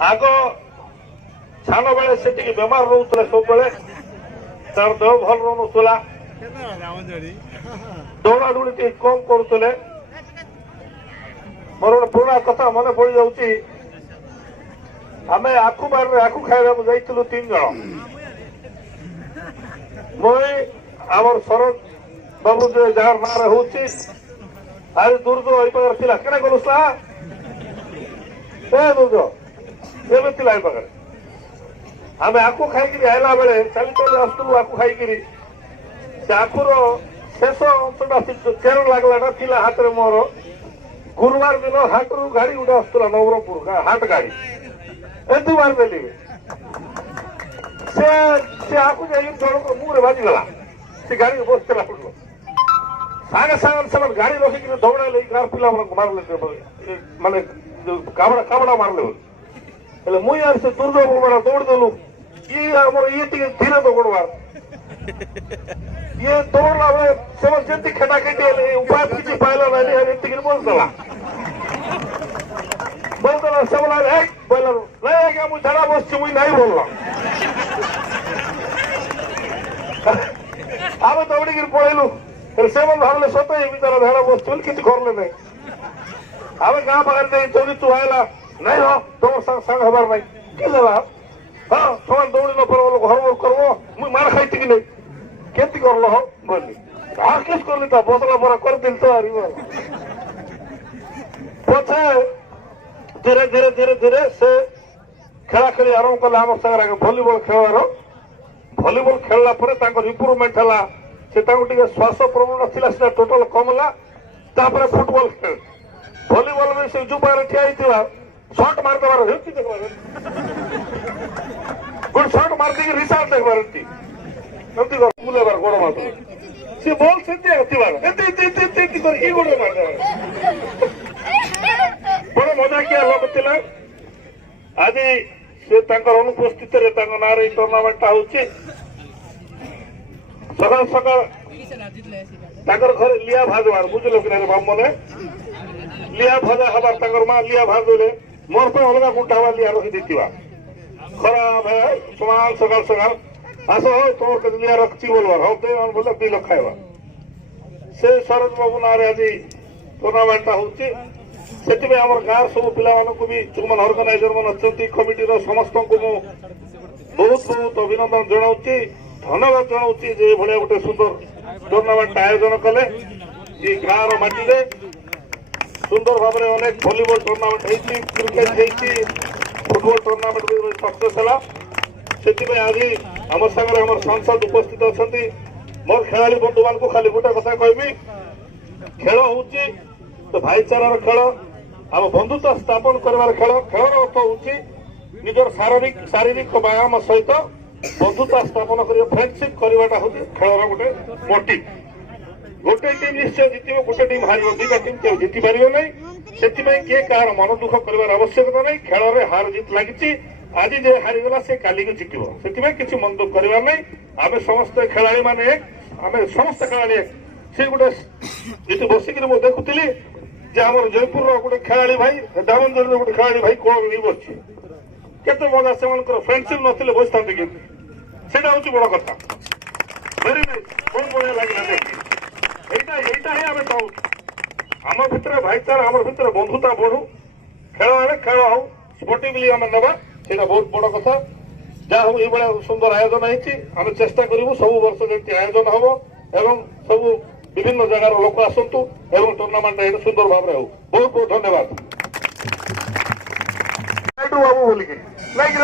आग सान बेले से बेमार रोते सब तार देह भल रोनुला दौड़ा दौड़ी कम करुले मोर गोटे पुराणा कथा मन पड़ जाऊँ आम आखु बार आखु खाइबा जाइलु 3 जन मुई आमर शरद बाबू जार ना हूँ आज दुर्ग पाखे थी क्या गलु दुर्ग एवं थी पाखे आम आखु खाई आला बेले चली चली आसलु आखु खाई से आखुर शेष अंशटा केर लगलाटा थी हाथ में मोर गुरुवार दिन हाट रू गाड़ी गोटे आसला नवरंगपुर हाट गाड़ी एमती मारदेली से आखु जाए जन मुहरे बाजिगला से गाड़ी बसला सागे सागे से गाड़ी रखिक दौड़े गार पिला मारे माने काबड़ा मारले मुई यार से दुर्ग मारा दौड़ देलु ये धीरे दौड़वार ये दौड़ला से जमी खेटा खेटी उपाय किसी पाइला ना बोलदेला से बोला बोला नहीं आज्ञा मुझे झाड़ा बस मुझे नहीं बोलला आम दौड़ी पलैलु से भावले सत तार झाड़ा बस किसी करले नहीं आम गाँ पाखे चौरी तू आएला नहीं हो तुम संग हबार नहीं क्या हाँ तुम दौड़ी न पर घर करव मुझे मार खाई कि नहीं केती करल हो बोली किस करली तो बसला परा कर दिल तो पछे धीरे धीरे धीरे धीरे से खेला खेली आरंभ कले आम सागर भलीबल खेलार भलीबल खेलला इम्प्रूवमेंट है से श्वास प्रॉब्लम थी टोटाल कमला फुटबल खेल भलीबल में से जो पारे ठिया शॉट मारदेवार गोटे शॉट मारदी रिसार्ट देखबार बुलेबार गोड़ मार सी बॉल से गोड़े मारदेवार बड़े मजाकिया लोक थिला आज से अनुपस्थित ना टूर्णामेंट हो सकाल सकाल घर लिया भाजवार बुझल कि बामने लिया भजा हबार माँ लिया भाजले मोर पे अलग गुंटा हवा लिया रखी देथिबा खराब है समाल सकाल सकाल आस हो तोर के लिया रखती बोलवार हो दे बोला 2 लाख खाइबा से शरद बाबू ना आज टूर्णामेंट होची सेति में हमर गार सब पिला मानको भी जो मन ऑर्गेनाइजर मन अछंती कमिटी रो समस्त को मु बहुत बहुत अभिनंदन जणाउची धन्यवाद जणाउची जे भले गोटे सुंदर टूर्नामेंट आयोजन कले ई गाँव माटी रे सुंदर भाव में अनेक वॉलीबॉल टूर्नामेंट होती क्रिकेट होती फुटबॉल टूर्नामेंट भी सक्सेस है से आज आम सागर आम सांसद उपस्थित अच्छा मोर खेला बंधु मान खाली गोटे कथा कहबी खेल हूँ तो भाईचारार खेल आम बंधुता स्थापन कर खेल खेलर अर्थ हूँ निजर शारीरिक व्यायाम सहित बंधुता स्थापन कर फ्रेंडशिप करवाटा हूँ खेलर गोटे मोटिव गोटे टीम निश्चय जितब गोटे टीम हार 2टा टीम क्यों जीति पार ना से किए कह मन दुख कर आवश्यकता नहीं खेल में हार जीत लगी आज जे हारीगला से काली को जितब से किसी मन दुख करवार नहीं आम समस्त खेला माने आम समस्त खेला से गोटे ये बसिक देखुली जे आम जयपुर गोटे खेला भाई दामोदर गोटे खेला भाई कौन नहीं बस के मजा से फ्रेंडशिप नथिले बस था कि हूँ बड़ कथा वेरी कौन बढ़िया लगे এইটা ହିଁ ଆମେ ଚାହୁଁ ଆମ ଭିତରେ ଭାଇଚାରା ଆମ ଭିତରେ ବନ୍ଧୁତା ବଢୁ ଖେଳ ହେଲେ ଖେଳ ହଉ ସ୍ପୋର୍ଟିଭଲି ଆମେ ନେବା ସେଇଟା ବହୁତ ବଡ କଥା ଯାହା ହଉ ଏଇଭଳିଆ ସୁନ୍ଦର ଆୟୋଜନ ହେଇଛି ଆମେ ଚେଷ୍ଟା କରିବୁ ସବୁ ବର୍ଷ ଯେମିତି ଆୟୋଜନ ହବ ଏବଂ ସବୁ ବିଭିନ୍ନ ଜାଗାର ଲୋକ ଆସନ୍ତୁ ଏବଂ ଟୁର୍ଣ୍ଣାମେଣ୍ଟ ଏଇଟା ସୁନ୍ଦର ଭାବରେ ହଉ ବହୁତ ବହୁତ ଧନ୍ୟବାଦ ବାବୁ ବୋଲିକି ନାଇକି